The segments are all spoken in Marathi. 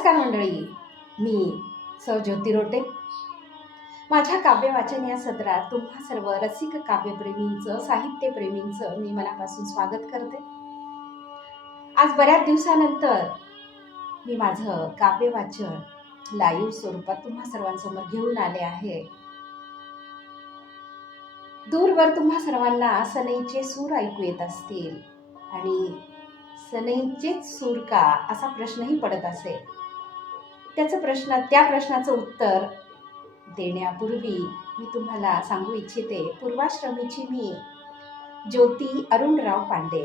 नमस्कार मंडळी, मी सौ ज्योती रोटे. माझ्या काव्य वाचन या सत्रात तुम्हा सर्व रसिक काव्यप्रेमींचं, साहित्यप्रेमींचं मी मनापासून स्वागत करते. आज बऱ्याच दिवसानंतर मी माझं काव्य वाचन लाईव्ह स्वरूपात तुम्हा सर्वांसमोर घेऊन आले आहे. दूरवर तुम्हा सर्वांना सनईचे सूर ऐकू येत असतील आणि सनईचेच सूर का असा प्रश्नही पडत असेल. त्या प्रश्नाचं उत्तर देण्यापूर्वी मी तुम्हाला सांगू इच्छिते, पूर्वाश्रमीची मी ज्योती अरुणराव पांडे.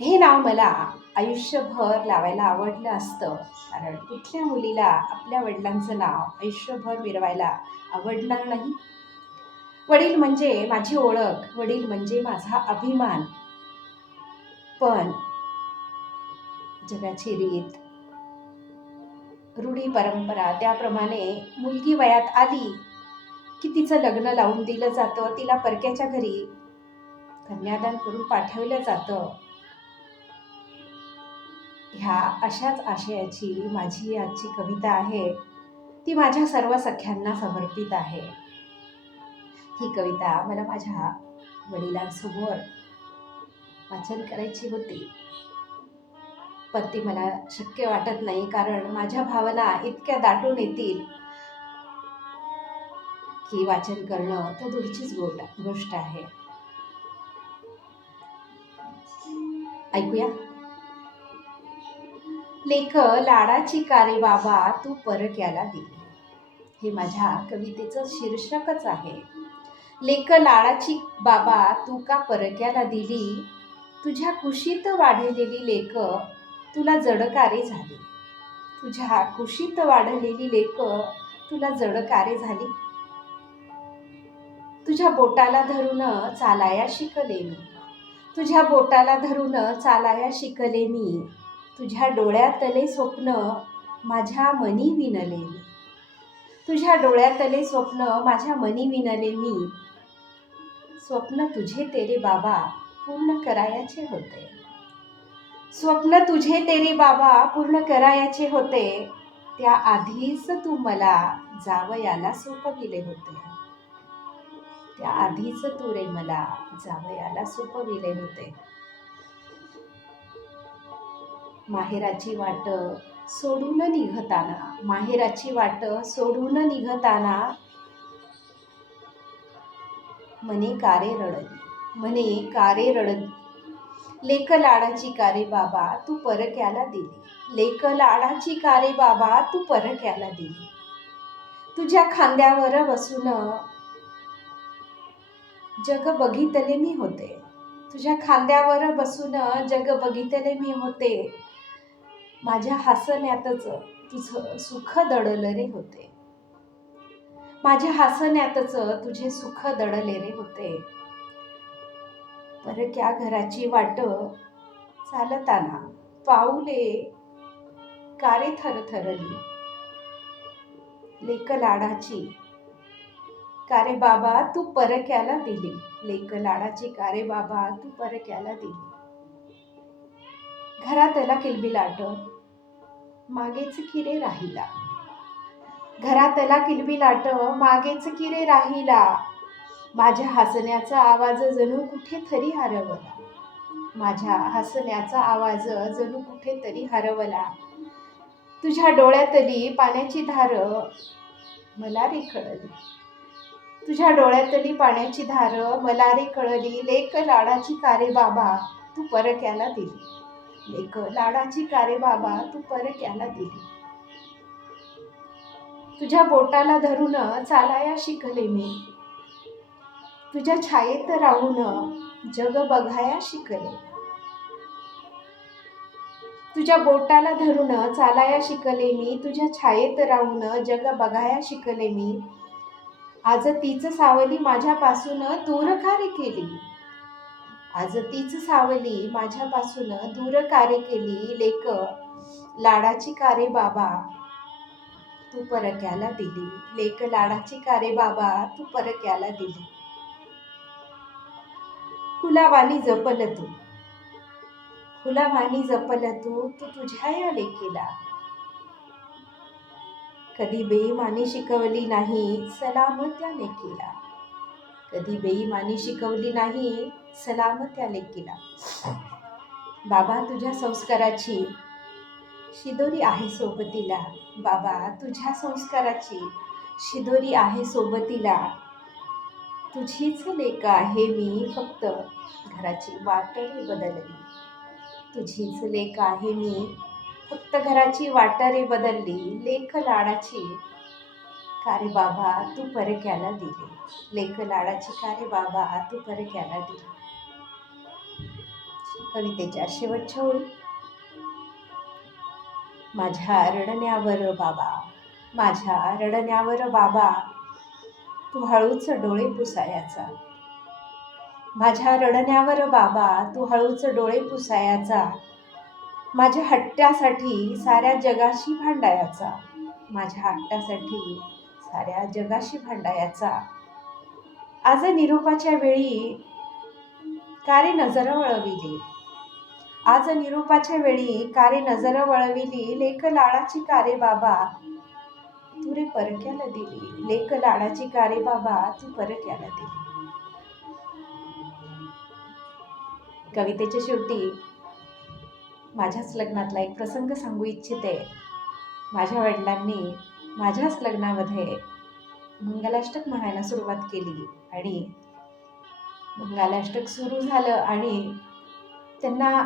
हे नाव मला आयुष्यभर लावायला आवडलं असतं, कारण कुठल्या मुलीला आपल्या वडिलांचं नाव आयुष्यभर मिरवायला आवडणार नाही. वडील म्हणजे माझी ओळख, वडील म्हणजे माझा अभिमान. पण जगाची रीत, रूढी परंपरा त्याप्रमाणे मुलगी वयात आली की तिचं लग्न लावून दिलं जातं, तिला परक्याच्या घरी कन्यादान करून पाठवलं जातं. ह्या अशाच आशयाची माझी आजची कविता आहे. ती माझ्या सर्व सख्यांना समर्पित आहे. ही कविता मला माझ्या वडिलांसमोर वाचन करायची होती, पण ती मला शक्य वाटत नाही, कारण माझ्या भावना इतक्या दाटून येतील की वाचन करणं तर दूरचीच गोष्ट आहे. ऐकूया. लेक लाडाची कारे बाबा तू परक्याला दिली. हे माझ्या कवितेचं शीर्षकच आहे. लेक लाडाची बाबा तू का परक्याला दिली, तुझ्या कुशीत वाढलेली लेक तुला जडकारे झाली. तुझ्या कुशीत वाढलेली लेक तुला जडकारे झाली. तुझ्या बोटाला धरून चालाया शिकले मी. तुझ्या बोटाला धरून चालाया शिकले मी. तुझ्या डोळ्यातले स्वप्न माझ्या मनी विणले मी. तुझ्या डोळ्यातले स्वप्न माझ्या मनी विणले मी. स्वप्न तुझे तेरे बाबा पूर्ण करायचे होते. स्वप्न तुझे तेरे बाबा पूर्ण करायचे होते. त्या आधीच तू मला जावयाला सोपविले होते. त्या आधीच तू रे मला जावयाला सोपविले होते. माहेराची वाट सोडून निघताना, माहेराची वाट सोडून निघताना मने कारे रडली, मने कारे रडली. लेक लाडाची कारे बाबा तू परक्याला दिली. लेक लाडाची कारे बाबा तू परक्याला दिली. तुझ्या खांद्यावर बसून जग बघितले मी होते. तुझ्या खांद्यावर बसून जग बघितले मी होते. माझ्या हसण्यातच तुझं सुख दडले रे होते. माझ्या हसण्यातच तुझे सुख दडले रे होते. परक्या घराची वाट चालताना पाऊले कारे थरथरली. लेक लाडाची कारे बाबा तू परक्याला दिली. लेक लाडाची कारे बाबा तू परक्याला दिली. घरातला किलबिलाट मागेच किरे राहिला. घरातला किलबिलाट मागेच किरे राहिला. माझ्या हसण्याचा आवाज जणू कुठेतरी हरवला. माझ्या हसण्याचा आवाज जणू कुठेतरी हरवला. तुझ्या डोळ्यातली पाण्याची धार मला रे कळली. तुझ्या डोळ्यातली पाण्याची धार मला रे कळली. लेक लाडाची कारे बाबा तू परक्याला दिली. लेक लाडाची कारे बाबा तू परक्याला दिली. तुझ्या बोटाला धरून चालाया शिकले मी. तुझ्या छायेत राहून जग बघाया शिकले. तुझ्या बोटाला धरून चालाया शिकले मी. तुझ्या छायेत राहून जग बघाया शिकले मी. आज तीच सावली माझ्यापासून दूर कारे केली. आज तीच सावली माझ्यापासून दूर कारे केली. लेक लाडाची कारे बाबा तू परक्याला दिली. लेक लाडाची कारे बाबा तू परक्याला दिली. फुलावानी जपल तू, फुलावानी जपल तू तू तुझ्या या लेकीला. कधी बेईमानी शिकवली नाही सलाम त्या लेकीला. कधी बेईमानी शिकवली नाही सलाम त्या लेकीला. बाबा तुझ्या संस्काराची शिदोरी आहे सोबतीला. बाबा तुझ्या संस्काराची शिदोरी आहे सोबतीला. तुझीच लेक आहे मी फक्त घराची वाटरी बदलली. तुझीच लेक आहे मी फक्त घराची वाटरी बदलली. लेक लाडाची का रे बाबा तू परक्याला दिली. लेक लाडाची का रे बाबा तू परक्याला दिली. कवितेच्या शेवटच्या ओळी. माझ्या रडण्यावर बाबा, माझ्या रडण्यावर बाबा तू हळूच डोळे पुसायाचा. माझ्या रडण्यावर बाबा तू हळूच डोळे पुसायाचा. माझ्या हट्ट्यासाठी साऱ्या जगाशी भांडायाचा. माझ्या हट्ट्यासाठी साऱ्या जगाशी भांडायाचा. आज निरोपाच्या वेळी का रे नजर वळविली. आज निरोपाच्या वेळी का रे नजर वळविली. लेक लाडाची का रे बाबा तू रे परक्याला दिली. लेक लाडाची का रे बाबा तू परक्याला दिली. कवितेच्या शेवटी माझ्याच लग्नातला एक प्रसंग सांगू इच्छिते. माझ्या वडिलांनी माझ्याच लग्नामध्ये मंगलाष्टक म्हणायला सुरुवात केली आणि मंगलाष्टक सुरू झालं आणि त्यांना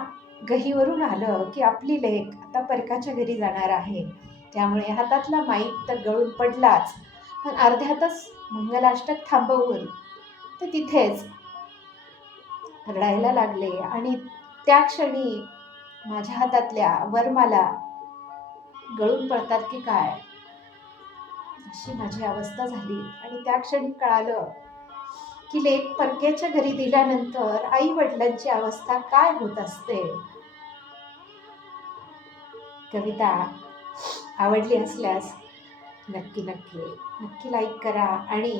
गहीवरून आलं की आपली लेक आता परकाच्या घरी जाणार आहे. त्यामुळे हातातला माईक तर गळून पडलाच, पण अर्ध्यातच मंगलाष्टक थांबवून ते तिथेच रडायला लागले आणि त्या क्षणी माझ्या हातातल्या वरमाला गळून पडतात की काय अशी माझी अवस्था झाली. आणि त्या क्षणी कळालं की लेक परक्याच्या घरी दिल्यानंतर आई वडिलांची अवस्था काय होत असते. कविता आवडली असल्यास नक्की नक्की नक्की लाईक करा आणि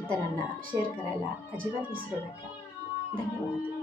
इतरांना शेअर करायला अजिबात विसरू नका. धन्यवाद.